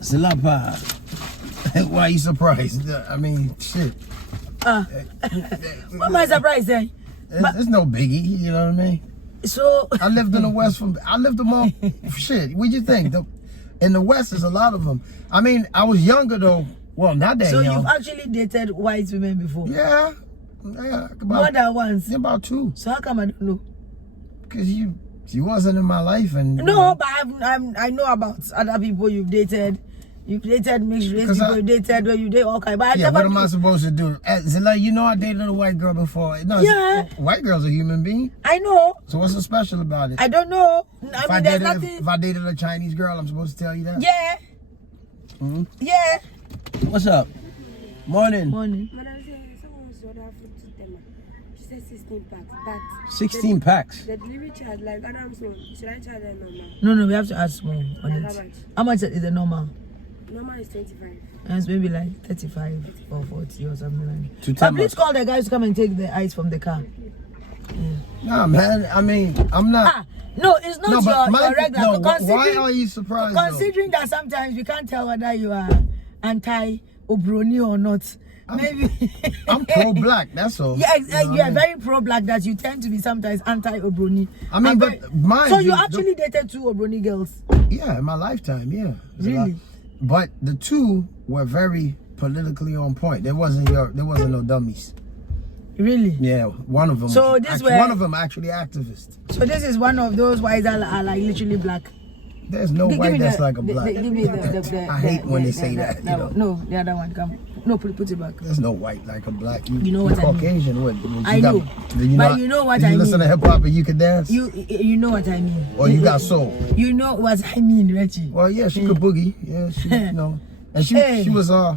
Zilapa. Why are you surprised? I mean, shit. What am I surprised then? It's no biggie, you know what I mean? So I lived in the West I lived among shit. What you think? In the West, there's a lot of them. I mean, I was younger though. Well, not that so young. you've actually dated white women before? Yeah. More than once? About 2. So how come I don't know? Because you wasn't in my life and... No, but I know about other people you've dated. You've dated mixed race people, you've dated where you date all kinds. But what am I supposed to do? Zilla, you know I dated a white girl before. No, yeah. White girl's a human being. I know. So what's so special about it? I don't know. If I dated a Chinese girl, I'm supposed to tell you that? Yeah. Mm-hmm. Yeah. What's up? Morning. Morning. Madam said someone was order food to them. She said 16 packs. But 16 packs? the delivery charge, like Adam's one, should I charge them normal? No, we have to ask more on Like it. how much? How much is the normal? Normal is 25. And it's maybe like 35 or 40 or something like that. But please call the guys to come and take the ice from the car. Nah, man. I mean, I'm not... No, it's not your regular. Why are you surprised? Considering that sometimes we can't tell whether you are anti-Obroni or not. Maybe I'm pro-black, that's all. Yeah, you are very pro-black that you tend to be sometimes anti-Obroni. I mean, so you actually dated 2 Obroni girls? Yeah, in my lifetime, yeah. Really? But the 2 were very politically on point. There wasn't no dummies. Really? Yeah, one of them. One of them actually activist. So this is one of those whites that are like literally black. There's no white that's like a black. Give me I hate when they say that. No, the other one. Come. No, put it back. There's no white like a black. You know what I mean? Caucasian. I know. But you know what I mean. You listen to hip hop and you can dance. You know what I mean. Or you got soul. You know what I mean, Reggie. Well, yeah, she could boogie. Yeah, she and she was her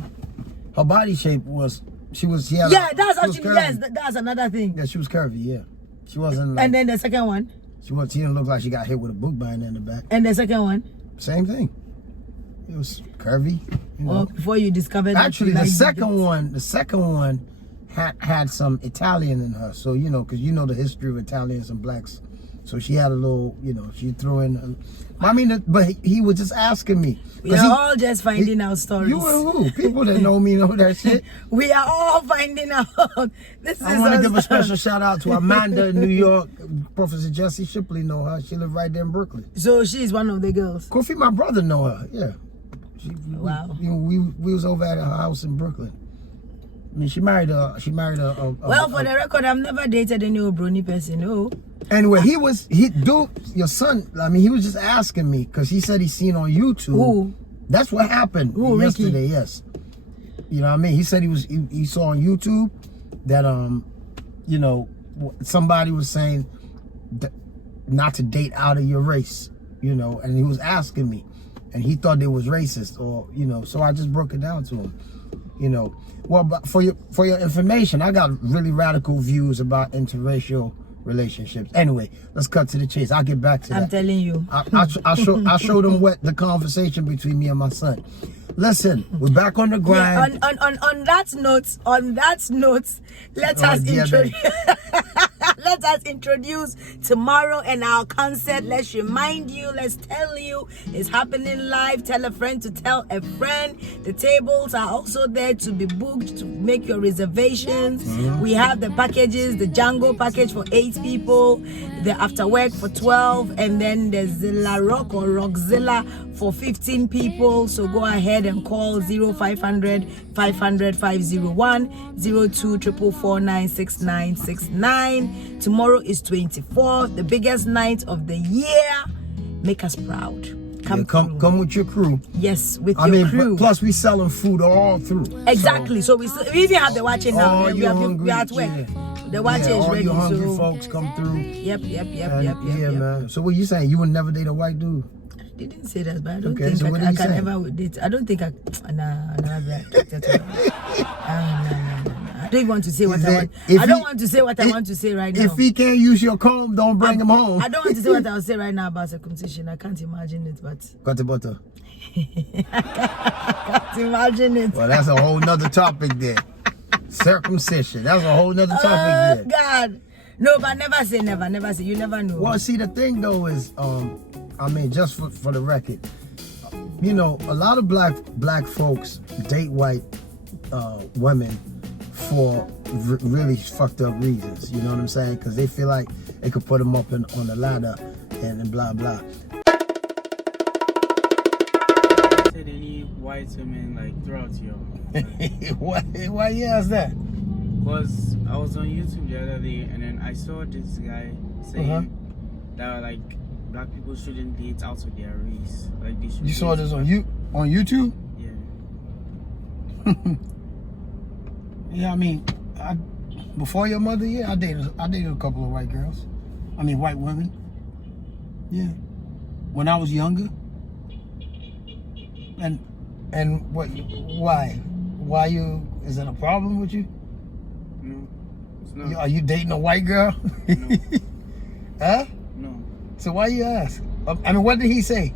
body shape was that's another thing. Yeah, she was curvy. Yeah, she wasn't. Like, and then the second one. She didn't look like she got hit with a book binder in the back. And the second one. Same thing. It was curvy. Well, before you discovered. Actually, the second one had some Italian in her. So because the history of Italians and blacks. So she had a little, she threw in. But he was just asking me. We are all just finding out stories. You and who? People that know me know that shit. We are all finding out. I want to give a special shout out to Amanda in New York. Professor Jesse Shipley know her. She live right there in Brooklyn. So she's one of the girls. Kofi, my brother, know her. Yeah. Wow. We was over at her house in Brooklyn. I mean, she married a well, for the record, I've never dated any Obroni person. No. Anyway, your son. I mean, he was just asking me because he said he seen on YouTube. Who? That's what happened yesterday. Ricky? Yes. You know what I mean? He said he saw on YouTube that somebody was saying not to date out of your race. And he was asking me, and he thought it was racist, or So I just broke it down to him. Well, but for your information, I got really radical views about interracial relationships. Anyway, let's cut to the chase. I'll get back to that. I'm telling you. I'll show them what the conversation between me and my son. Listen, we're back on the grind. Yeah, on that note, let us introduce tomorrow and our concert. Let's remind you, let's tell you, it's happening live. Tell a friend to tell a friend. The tables are also there to be booked, to make your reservations. We have the packages, the Django package for 8 people, the after work for 12, and then the Zilla Rock or Rockzilla for 15 people. So go ahead and call 0500 500 501 02 444 6969. Tomorrow is 24, the biggest night of the year. Make us proud. Come with your crew. Yes, with your crew. Plus we selling food all through. Exactly. So we even have the watching now. We are at work. Yeah. The watching is all ready. Your hungry folks come through. Yep. Yeah, man. So what you saying? You would never date a white dude? I didn't say that, but I don't think I can ever date. I don't think I. Nah. I don't want to say what I want. I don't want to say what I want to say right now. If he can't use your comb, don't bring him home. I don't want to say what I'll say right now about circumcision. I can't imagine it, but. Cut the butter. I can't imagine it. Well, that's a whole nother topic there. Circumcision. That's a whole nother topic there. God. No, but never say never. Never say. You never know. Well, see, the thing though is, just for the record, you know, a lot of black folks date white women for really fucked up reasons. You know what I'm saying? Because they feel like they could put them up on the ladder and blah blah. Said any white women like throughout your Why you ask that? Because I was on YouTube the other day and then I saw this guy saying that like black people shouldn't date out of their race. Like they should. You saw this on YouTube? Yeah. Yeah, I mean, before your mother, yeah, I dated a couple of white girls. I mean, white women. Yeah, when I was younger. And what? Why you? Is that a problem with you? No, it's not. Are you dating a white girl? No. Huh? No. So why you ask? I mean, what did he say?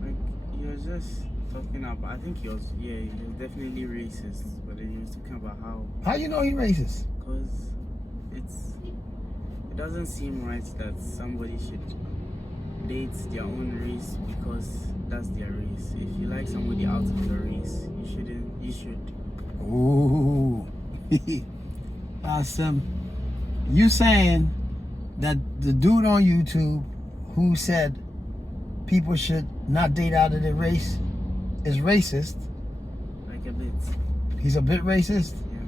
Like he was just talking about. I think he was definitely racist. But then he was talking about How you know he racist? because it doesn't seem right that somebody should date their own race because that's their race. If you like somebody out of your race, you shouldn't. You should. Ooh. Awesome. You saying that the dude on YouTube who said people should not date out of their race is racist? Like a bit. He's a bit racist? Yeah.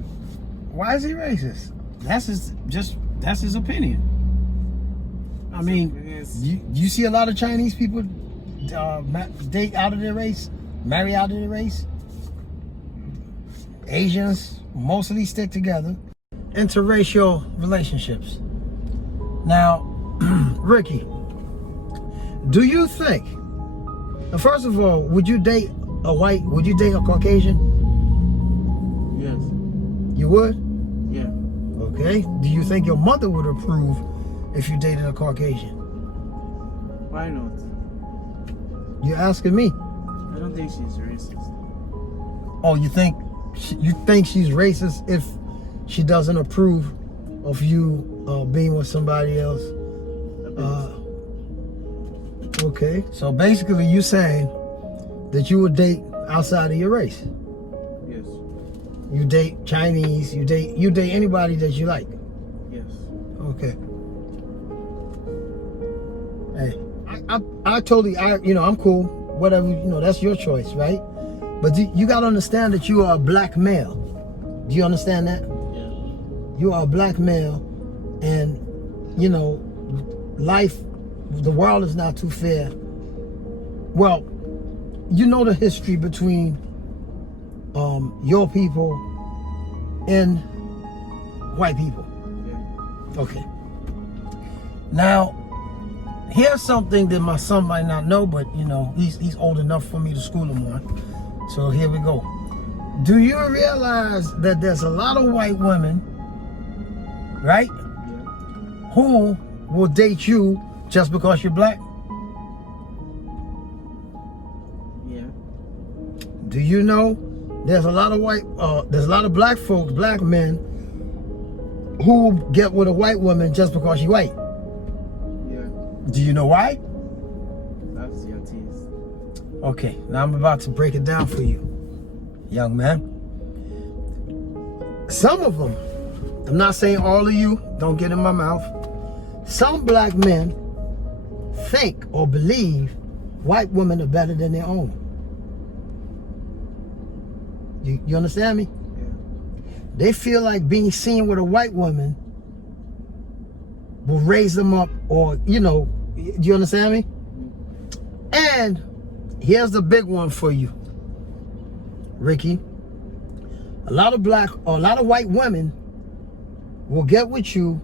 Why is he racist? That's his opinion. I mean, you see a lot of Chinese people date out of their race, marry out of their race. Asians mostly stick together. Interracial relationships. Now, Ricky, do you think, first of all, would you date a Caucasian? Yes. You would? Yeah. Okay. Do you think your mother would approve if you dated a Caucasian? Why not? You're asking me. I don't think she's racist. Oh, you think she's racist if she doesn't approve of you being with somebody else? Okay. So basically, you saying that you would date outside of your race? Yes. You date Chinese. You date anybody that you like. Yes. Okay. Hey, I totally, I'm cool. Whatever, that's your choice, right? But you gotta understand that you are a black male. Do you understand that? Yeah. You are a black male, and life, the world is not too fair. Well, you know the history between your people and white people. Yeah. Okay. Now, here's something that my son might not know, but he's old enough for me to school him on. So here we go. Do you realize that there's a lot of white women, right, Yeah. who will date you just because you're black? Yeah. Do you know there's a lot of black folks, black men, who will get with a white woman just because she's white? Yeah. Do you know why? That's your taste. Okay, now I'm about to break it down for you, young man. Some of them, I'm not saying all of you, don't get in my mouth. Some black men think or believe white women are better than their own. You understand me? Yeah. They feel like being seen with a white woman will raise them up, or do you understand me? And here's the big one for you, Ricky. A lot of white women will get with you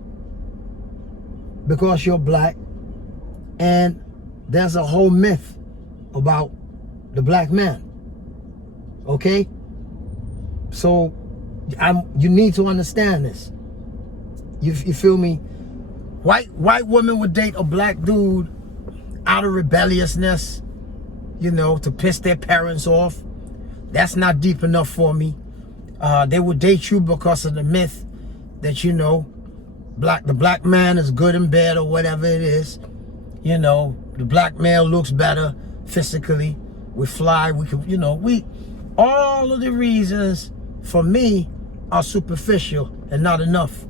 because you're black, and there's a whole myth about the black man. Okay? So you need to understand this. You feel me? White women would date a black dude out of rebelliousness, to piss their parents off. That's not deep enough for me. They would date you because of the myth that the black man is good in bed or whatever it is. The black male looks better physically. we fly, we can, you know, all of the reasons for me are superficial and not enough.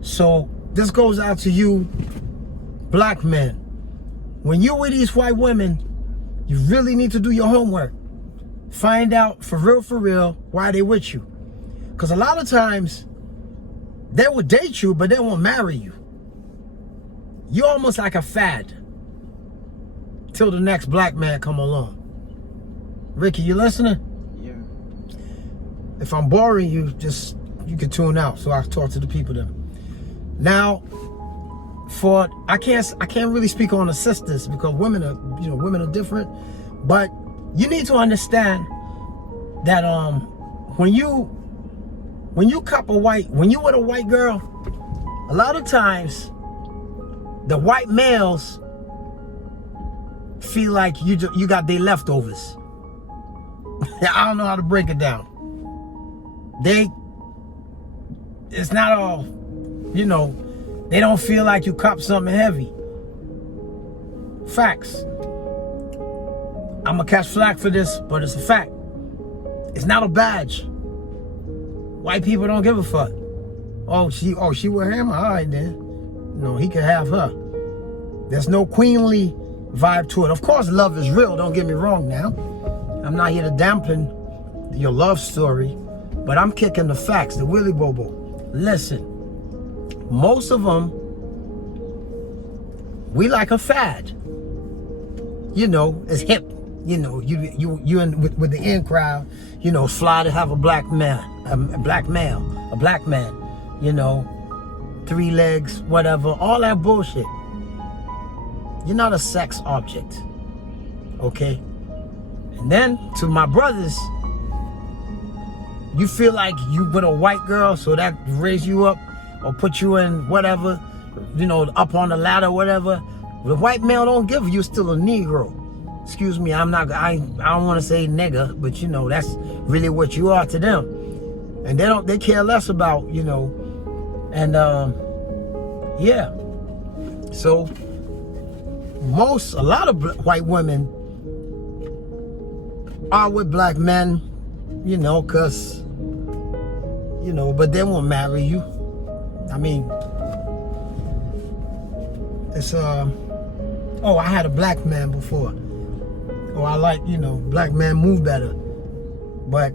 So this goes out to you, black men. When you're with these white women, you really need to do your homework. Find out for real, why they with you. Because a lot of times, they will date you, but they won't marry you. You're almost like a fad till the next black man come along. Ricky, you listening? Yeah. If I'm boring you, you can tune out so I can talk to the people then. Now, I can't really speak on the sisters because women are different, but you need to understand that when you with a white girl, a lot of times the white males feel like you got their leftovers. I don't know how to break it down. It's not all, you know, they don't feel like you cop something heavy. Facts. I'm gonna catch flack for this, but it's a fact. It's not a badge. White people don't give a fuck. Oh, she with him? All right then. No, he can have her. There's no queenly vibe to it. Of course, love is real. Don't get me wrong now. I'm not here to dampen your love story, but I'm kicking the facts, the willy bobo. Listen, most of them, we like a fad. You know, it's hip. You know, you in with the in crowd. You know, fly to have a black man, a black man. You know, 3 legs, whatever, all that bullshit. You're not a sex object, okay? And then to my brothers, you feel like you with a white girl, so that raise you up or put you in whatever, you know, up on the ladder, whatever. The white male don't give you, still a Negro. Excuse me, I don't want to say nigga, but you know, that's really what you are to them. And they care less about, you know, and yeah. So a lot of white women are with black men, you know, cause, you know, but they won't marry you. I mean, it's oh, I had a black man before. Oh, I like, you know, black men move better. But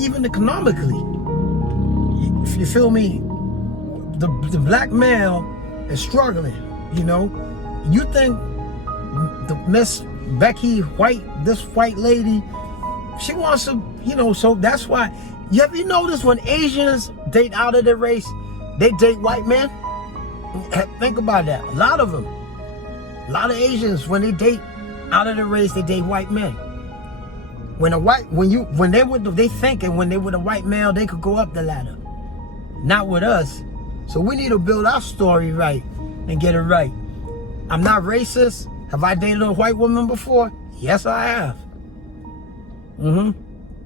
even economically, if you feel me, the black male is struggling, you know. You think the Miss Becky White, this white lady, she wants to, you know, so that's why. You ever notice when Asians date out of their race, they date white men? Think about that. A lot of them. A lot of Asians, when they date out of the race, they date white men. When they thinking when they with a white male, they could go up the ladder. Not with us. So we need to build our story right and get it right. I'm not racist. Have I dated a white woman before? Yes, I have.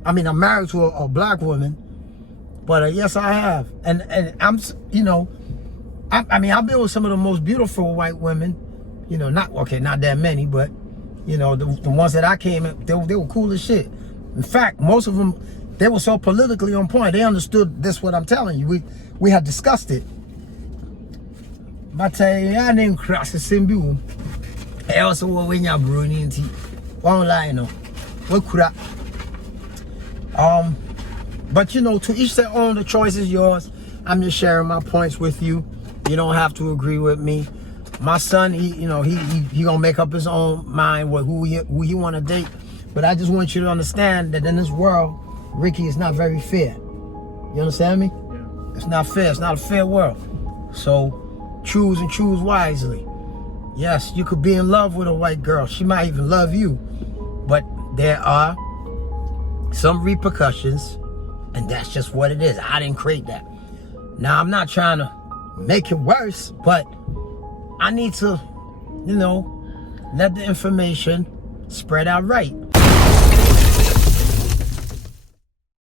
I mean, I'm married to a black woman, but yes, I have. And I'm, you know, I mean, I've been with some of the most beautiful white women. You know, not that many, but you know, the ones that I came in, they were cool as shit. In fact, most of them, they were so politically on point. They understood this, what I'm telling you. We had discussed it. But I didn't cross the same view. I also were when you're brewing tea. One line, no. What could I? But you know, to each their own. The choice is yours. I'm just sharing my points with you. You don't have to agree with me. My son, he gonna make up his own mind with who he want to date. But I just want you to understand that in this world, Ricky, is not very fair. You understand me? Yeah. It's not fair. It's not a fair world. So choose and choose wisely. Yes, you could be in love with a white girl. She might even love you. But there are some repercussions, and that's just what it is. I didn't create that. Now, I'm not trying to make it worse, but I need to, you know, let the information spread out right.